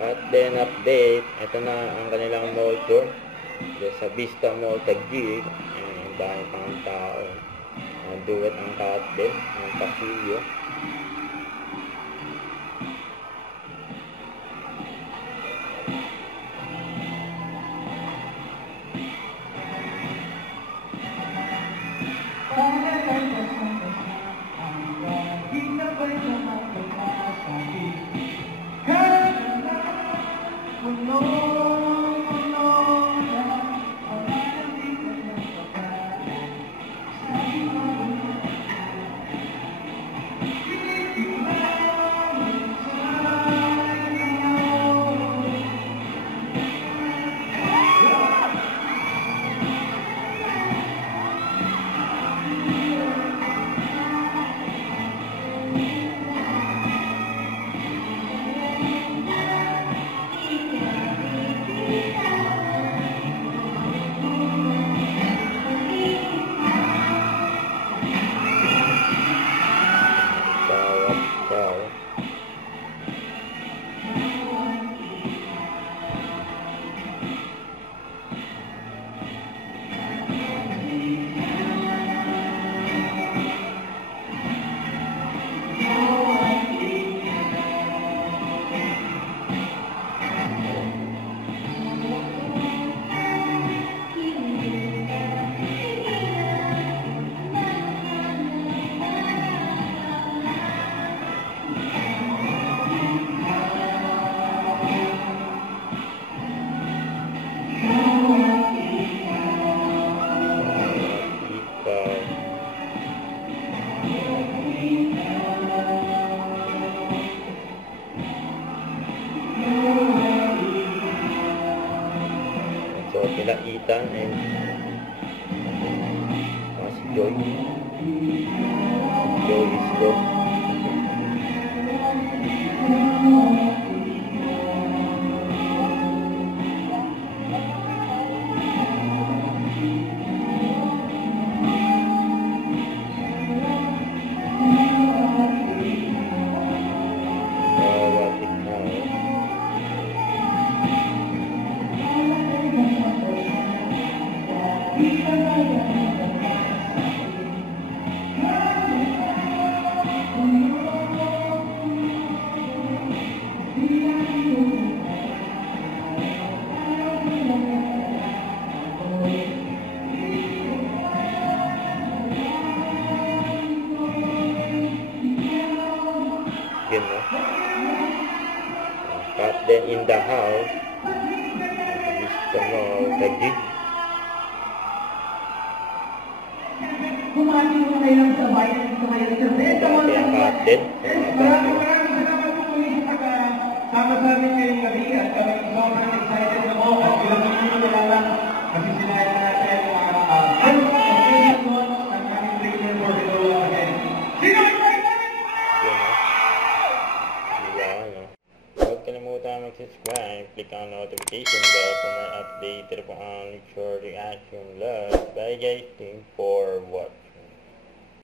At then update, ito na ang kanilang mall tour. Sa Vista Mall Taguig. Ang dami pang tao. Duet ang kate, ang pasilyo. So, sila Ethan and si Joy. Joy is go. Yun, no? But then in the house, Vista Mall Taguig. Kumati mo ngayon sa bayan dito ngayon sa Vista Mall Taguig. Sama sa amin ngayong gabi at kami sobrang excited ako at ilang minuto na lang kasi sinayin natin mga official launch ng aming trailer for the Go Again. Sino excited namin mo Huwag kalimutan mag-subscribe, click ang notification bell for more updated po ang short reaction vlog. Bye guys, thank you for watching.